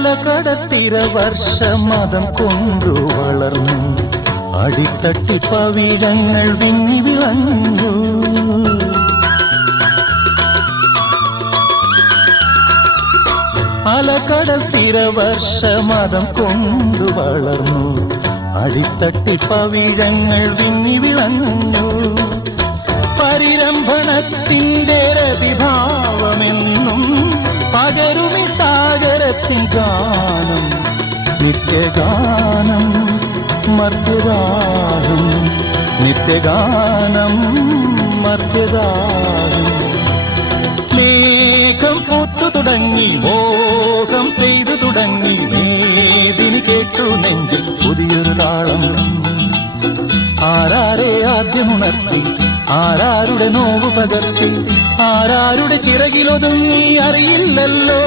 അലകടത്തിര വർഷമതം കൊണ്ടു വളർന്നു അടിത്തട്ടി പവിഴങ്ങൾ വിങ്ങി വിളഞ്ഞു അലകടൽ തിരവർഷമതം കൊണ്ടു വളർന്നു അടിത്തട്ടി പവിഴങ്ങൾ വിങ്ങി വിളഞ്ഞു പരിരംഭണത്തിൻ്റെ രതിഭാവമെന്നും പകരുമി സാഗരത്തിൻ ഗാനം നിത്യഗാനം മർത്യഗാനം നിത്യഗാനം മർത്യഗാനം മേഘം പൂത്തു തുടങ്ങി മോഹം പെയ്തു തുടങ്ങി വേദിനി കേട്ടു നെഞ്ചിൽ പുതിയൊരു താളം ആരാരെ ആദ്യമുണർത്തി ആരാരുടെ നോവ് പകർത്തി ആരാരുടെ ചിറകിലൊതുങ്ങി അറിയില്ലല്ലോ